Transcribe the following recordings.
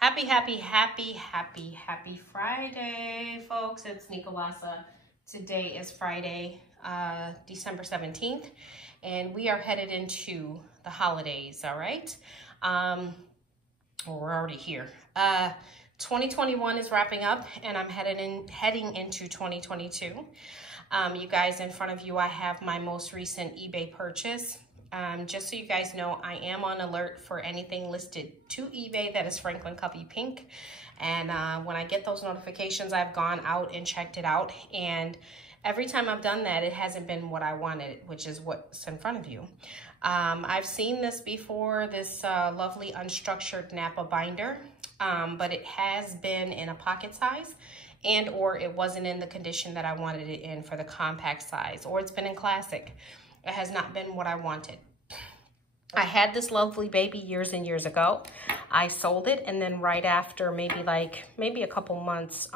Happy, happy, happy, happy, happy Friday, folks. It's Nicolasa. Today is Friday, December 17th, and we are headed into the holidays, all right? We're already here. 2021 is wrapping up, and I'm heading into 2022. You guys, in front of you, I have my most recent eBay purchase. Just so you guys know, I am on alert for anything listed to eBay that is Franklin Covey pink. And when I get those notifications, I've gone out and checked it out. And every time I've done that, it hasn't been what I wanted, which is what's in front of you. I've seen this before, this lovely unstructured Napa binder, but it has been in a pocket size, and or it wasn't in the condition that I wanted it in for the compact size, or it's been in classic. It has not been what I wanted. I had this lovely baby years and years ago. I sold it, and then right after maybe a couple months,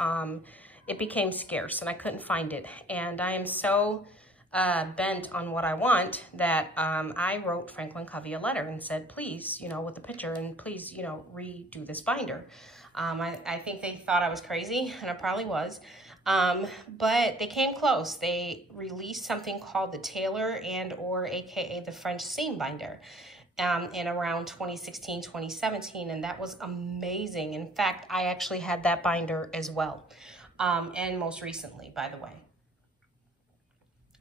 it became scarce and I couldn't find it. And I am so bent on what I want that I wrote Franklin Covey a letter and said, please, with the picture, and please, redo this binder. I think they thought I was crazy, and I probably was. But they came close. They released something called the Taylor or AKA the French seam binder in around 2016, 2017. And that was amazing. In fact, I actually had that binder as well. And most recently, by the way.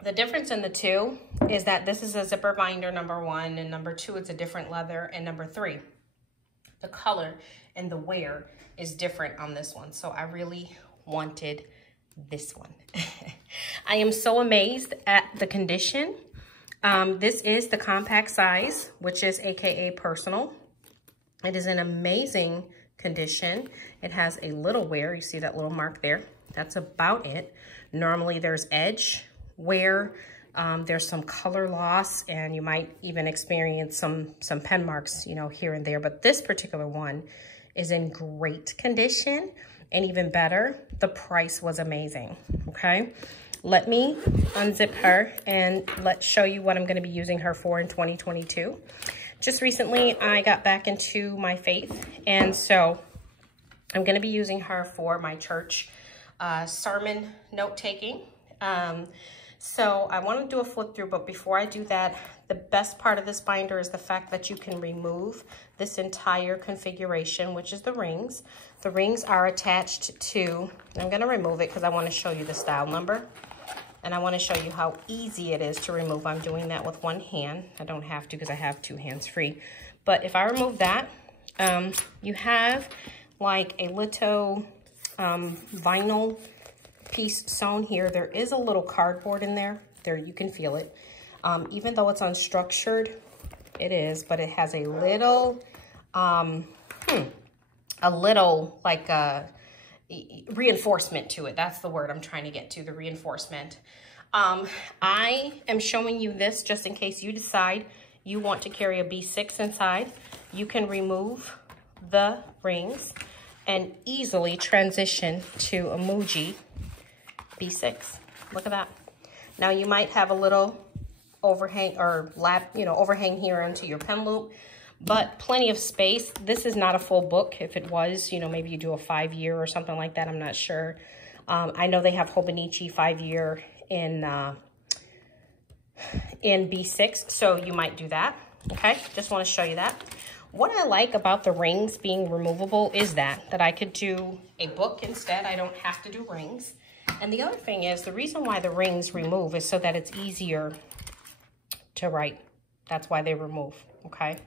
The difference in the two is that this is a zipper binder, number one, and number two, it's a different leather, and number three, the color and the wear is different on this one. So I really wanted this one. I am so amazed at the condition. This is the compact size, which is AKA personal. It is in amazing condition. It has a little wear. You see that little mark there? That's about it. Normally there's edge wear. There's some color loss, and you might even experience some pen marks, here and there. But this particular one is in great condition. And even better, the price was amazing, okay? Let me unzip her and let's show you what I'm gonna be using her for in 2022. Just recently, I got back into my faith, and so I'm gonna be using her for my church sermon note-taking. So I wanna do a flip through, but before I do that, the best part of this binder is the fact that you can remove this entire configuration, which is the rings. The rings are attached to, I'm gonna remove it because I wanna show you the style number, and I wanna show you how easy it is to remove. I'm doing that with one hand. I don't have to because I have two hands free. But if I remove that, you have like a little vinyl piece sewn here. There is a little cardboard in there. There, you can feel it. Even though it's unstructured, it is, but it has a little, like reinforcement to it. That's the word I'm trying to get to, the reinforcement. I am showing you this just in case you decide you want to carry a B6 inside. You can remove the rings and easily transition to a Muji B6. Look at that. Now you might have a little overhang or overhang here onto your pen loop, but plenty of space. This is not a full book. If it was, maybe you do a 5-year or something like that. I'm not sure. I know they have Hobonichi 5-year in B6, so you might do that. Okay, just want to show you that. What I like about the rings being removable is that I could do a book instead. I don't have to do rings. And the other thing is, the reason why the rings remove is so that it's easier to write. That's why they remove, okay?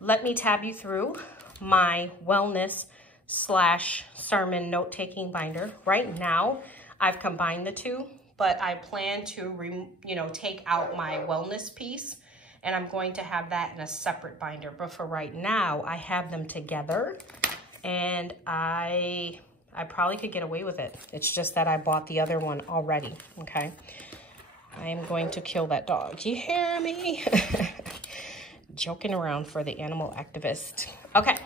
Let me tab you through my wellness / sermon note-taking binder. Right now, I've combined the two, but I plan to, take out my wellness piece, and I'm going to have that in a separate binder. But for right now, I have them together, and I probably could get away with it. It's just that I bought the other one already, okay? I am going to kill that dog. You hear me? Joking around for the animal activist. Okay.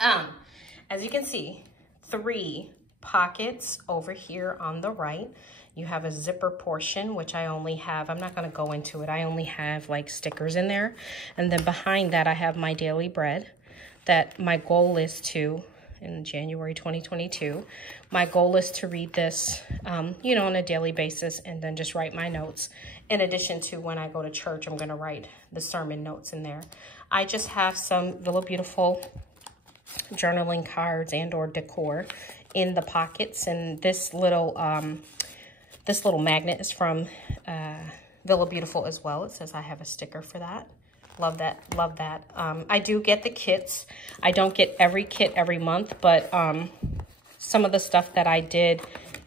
As you can see, 3 pockets over here on the right. You have a zipper portion, which I only have, I'm not gonna go into it. I only have like stickers in there. And then behind that, I have my daily bread. that my goal is to, in January 2022, my goal is to read this, you know, on a daily basis and then just write my notes. In addition to when I go to church, I'm going to write the sermon notes in there. I just have some Villa Beautiful journaling cards and or decor in the pockets, and this little magnet is from Villa Beautiful as well. It says I have a sticker for that. Love that, love that. I do get the kits. I don't get every kit every month, but some of the stuff that I did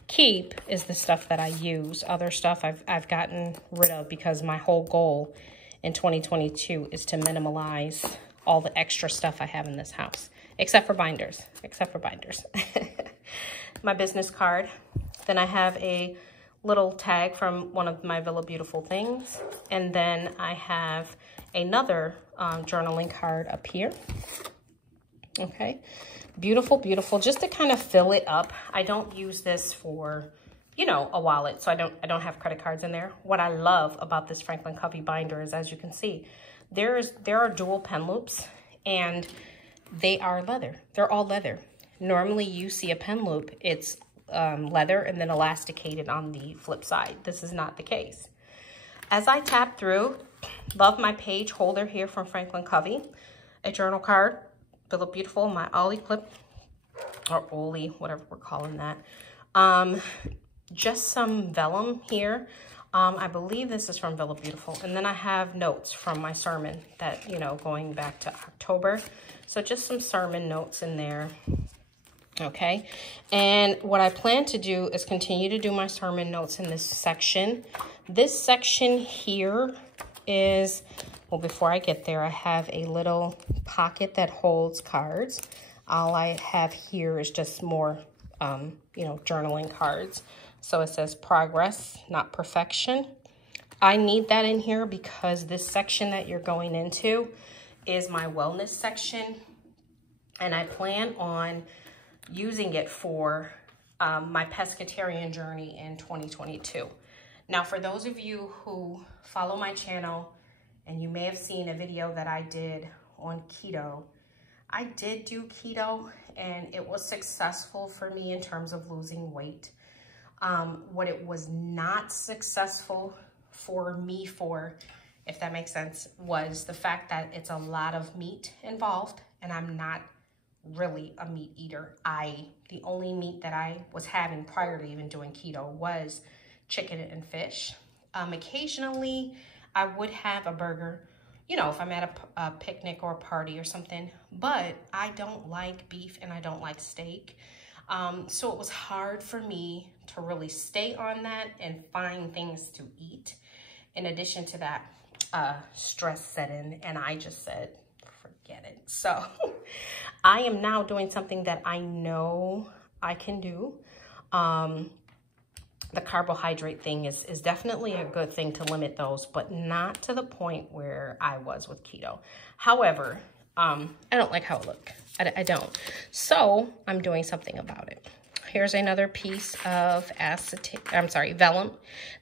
keep is the stuff that I use. Other stuff I've gotten rid of because my whole goal in 2022 is to minimalize all the extra stuff I have in this house, except for binders, My business card. Then I have a little tag from one of my Villa Beautiful things. And then I have another journaling card up here. Okay. Beautiful, beautiful. Just to kind of fill it up. I don't use this for, you know, a wallet. So I don't have credit cards in there. What I love about this Franklin Covey binder is, as you can see, there are dual pen loops, and they are leather. They're all leather. Normally you see a pen loop, it's leather and then elasticated on the flip side. This is not the case. As I tap through, love my page holder here from Franklin Covey, a journal card, Villa Beautiful, my Ollie clip, or Ollie, whatever we're calling that. Just some vellum here. I believe this is from Villa Beautiful. And then I have notes from my sermon that, you know, going back to October. So just some sermon notes in there. Okay. And what I plan to do is continue to do my sermon notes in this section. This section here is, well, before I get there, I have a little pocket that holds cards. All I have here is just more, you know, journaling cards. So it says progress, not perfection. I need that in here because this section that you're going into is my wellness section. And I plan on using it for my pescatarian journey in 2022. Now, for those of you who follow my channel, and you may have seen a video that I did on keto, I did do keto and it was successful for me in terms of losing weight. What it was not successful for me for, if that makes sense, was the fact that it's a lot of meat involved, and I'm not really a meat eater. The only meat that I was having prior to even doing keto was chicken and fish. Occasionally, I would have a burger, you know, if I'm at a picnic or a party or something, but I don't like beef and I don't like steak. So it was hard for me to really stay on that and find things to eat. In addition to that, stress set in, and I just said, forget it. So I am now doing something that I know I can do. The carbohydrate thing is definitely a good thing to limit those, but not to the point where I was with keto. However, I don't like how it looked. I don't. So I'm doing something about it. Here's another piece of vellum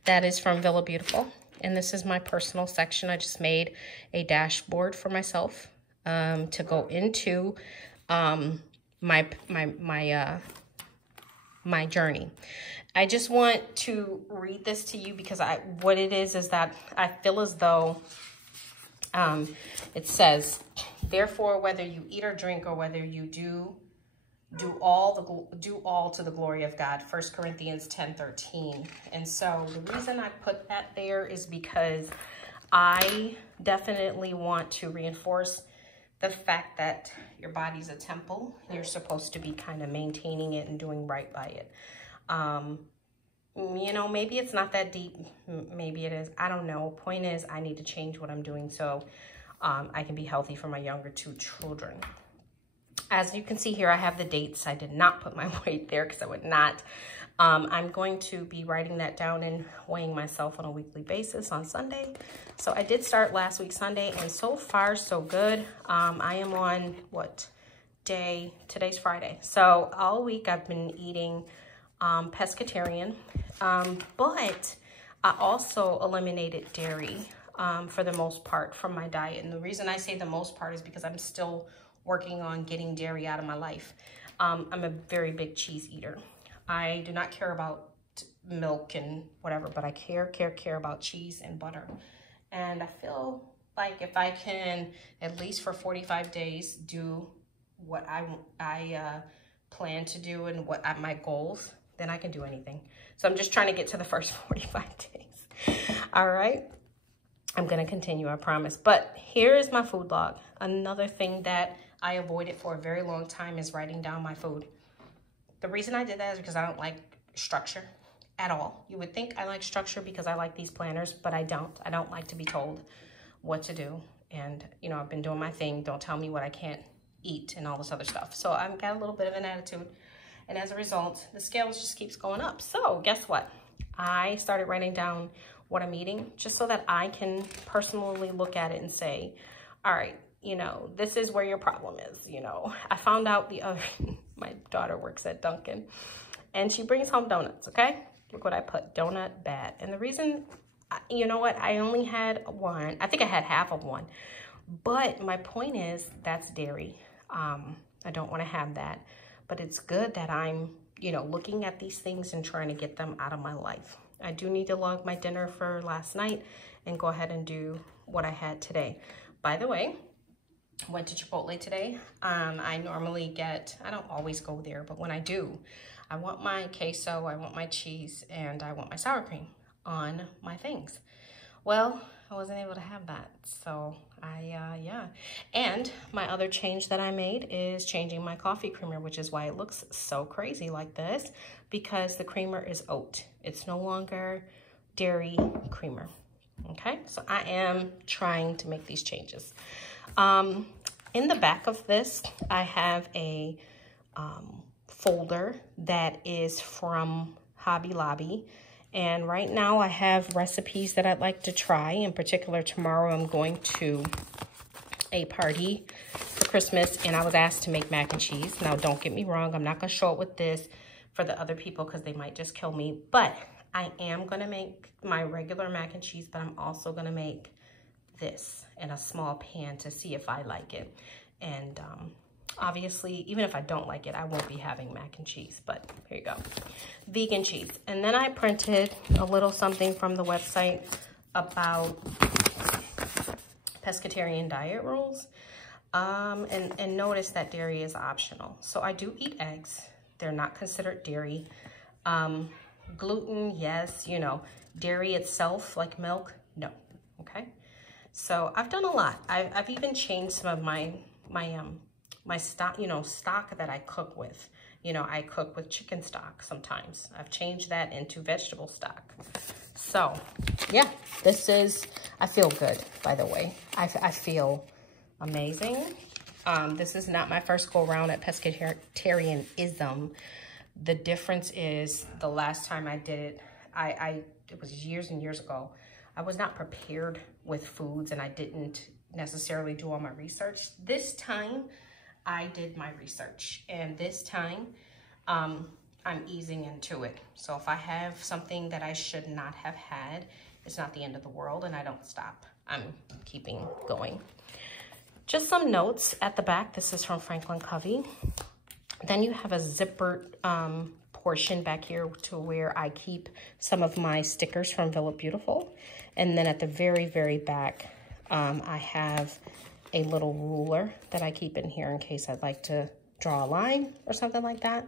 that is from Villa Beautiful. And this is my personal section. I just made a dashboard for myself to go into my journey. I just want to read this to you because what it is that I feel as though it says, therefore, whether you eat or drink or whether you do all to the glory of God, 1 Corinthians 10:13. And so the reason I put that there is because I definitely want to reinforce the fact that your body's a temple. You're supposed to be kind of maintaining it and doing right by it. You know, maybe it's not that deep. Maybe it is. I don't know. Point is, I need to change what I'm doing so I can be healthy for my younger 2 children. As you can see here, I have the dates. I did not put my weight there because I would not. I'm going to be writing that down and weighing myself on a weekly basis on Sunday. So I did start last week Sunday, and so far so good. I am on what day? Today's Friday. So all week I've been eating pescatarian, but I also eliminated dairy for the most part from my diet. And the reason I say the most part is because I'm still working on getting dairy out of my life. I'm a very big cheese eater. I do not care about milk and whatever, but I care about cheese and butter. And I feel like if I can, at least for 45 days, do what I plan to do and what my goals, then I can do anything. So I'm just trying to get to the first 45 days. All right. I'm going to continue, I promise. But here is my food log. Another thing that I avoided for a very long time is writing down my food. The reason I did that is because I don't like structure at all. You would think I like structure because I like these planners, but I don't. I don't like to be told what to do. And, you know, I've been doing my thing. Don't tell me what I can't eat and all this other stuff. So I've got a little bit of an attitude. And as a result, the scales just keeps going up. So guess what? I started writing down what I'm eating just so that I can personally look at it and say, all right, you know, this is where your problem is. You know, I found out the other, my daughter works at Dunkin' and she brings home donuts. Okay. Look what I put, donut bad. And the reason, you know what? I only had one. I think I had half of one, but my point is that's dairy. I don't want to have that, but it's good that I'm, you know, looking at these things and trying to get them out of my life. I do need to log my dinner for last night and go ahead and do what I had today. By the way, went to Chipotle today. I normally get, I don't always go there, but when I do, I want my queso, I want my cheese, and I want my sour cream on my things. Well, I wasn't able to have that, so yeah. And my other change that I made is changing my coffee creamer, which is why it looks so crazy like this, because the creamer is oat. It's no longer dairy creamer, okay? So I am trying to make these changes. In the back of this, I have a folder that is from Hobby Lobby. And right now I have recipes that I'd like to try. In particular, tomorrow I'm going to a party for Christmas and I was asked to make mac and cheese. Now, don't get me wrong. I'm not going to show it with this for the other people because they might just kill me. But I am going to make my regular mac and cheese, but I'm also going to make this in a small pan to see if I like it. And obviously, even if I don't like it, I won't be having mac and cheese, but here you go. Vegan cheese. And then I printed a little something from the website about pescatarian diet rules. And notice that dairy is optional. So I do eat eggs. They're not considered dairy. Gluten, yes, you know. Dairy itself, like milk, no, okay? So I've done a lot. I've even changed some of my stock, you know, stock that I cook with. You know, I cook with chicken stock sometimes. I've changed that into vegetable stock. So, yeah, this is, I feel good, by the way. I feel amazing. This is not my first go around at pescatarianism. The difference is the last time I did it, it was years and years ago. I was not prepared with foods and I didn't necessarily do all my research. This time, I did my research, and this time I'm easing into it. So if I have something that I should not have had, it's not the end of the world, and I don't stop. I'm keeping going. Just some notes at the back. This is from Covey. Then you have a zippered portion back here to where I keep some of my stickers from Villa Beautiful. And then at the very, very back, I have a little ruler that I keep in here in case I'd like to draw a line or something like that.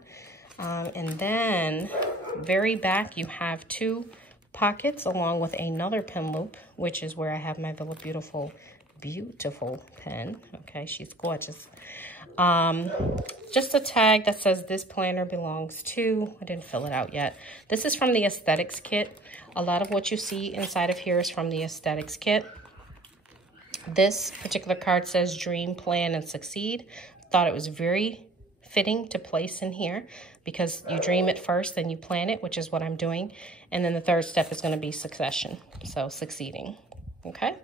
And then very back, you have two pockets along with another pen loop, which is where I have my Villa Beautiful pen. Okay, she's gorgeous. Just a tag that says this planner belongs to, I didn't fill it out yet. This is from the aesthetics kit. A lot of what you see inside of here is from the aesthetics kit. This particular card says dream, plan, and succeed. Thought it was very fitting to place in here because you dream it first, then you plan it, which is what I'm doing. And then the third step is going to be succession. So succeeding. Okay.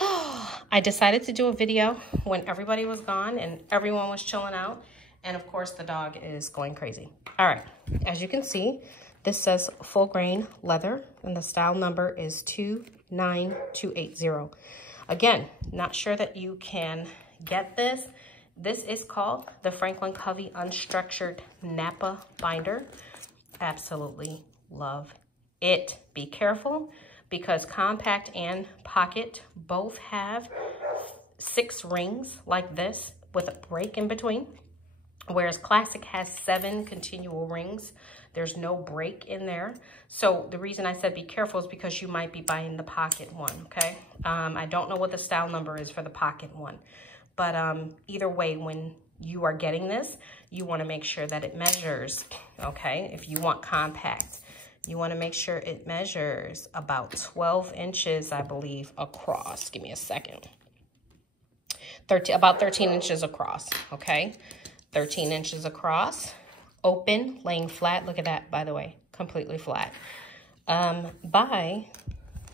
I decided to do a video when everybody was gone and everyone was chilling out. And of course, the dog is going crazy. All right. As you can see, this says full grain leather and the style number is 29280. Again, not sure that you can get this. This is called the Franklin Covey Unstructured Napa Binder. Absolutely love it. Be careful because compact and pocket both have 6 rings like this with a break in between, whereas classic has 7 continual rings. There's no break in there. So the reason I said be careful is because you might be buying the pocket one, okay? I don't know what the style number is for the pocket one, but either way, when you are getting this, you want to make sure that it measures, okay? If you want compact, you want to make sure it measures about 12 inches, I believe, across. Give me a second. About 13 inches across, okay? 13 inches across, open, laying flat. Look at that, by the way, completely flat. By,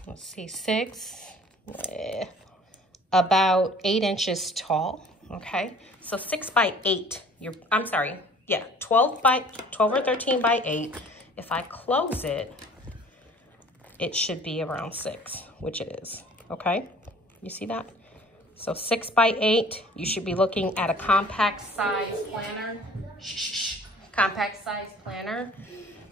let's see, 6, about 8 inches tall, okay? So 6 by 8, I'm sorry, yeah, 12 or 13 by 8. If I close it, it should be around 6, which it is, okay? You see that? So 6 by 8, you should be looking at a compact size planner. Compact size planner.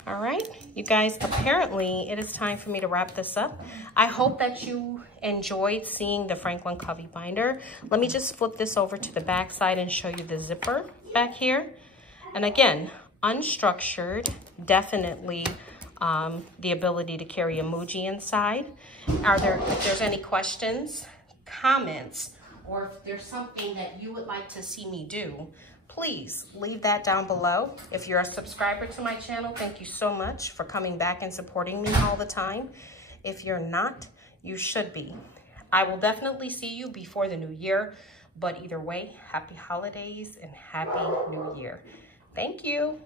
All right, you guys, apparently it is time for me to wrap this up. I hope that you enjoyed seeing the Franklin Covey binder. Let me just flip this over to the back side and show you the zipper back here. And again, unstructured, definitely the ability to carry emoji inside. If there's any questions, comments, or if there's something that you would like to see me do, please leave that down below. If you're a subscriber to my channel, thank you so much for coming back and supporting me all the time. If you're not, you should be. I will definitely see you before the new year, but either way, happy holidays and happy new year. Thank you.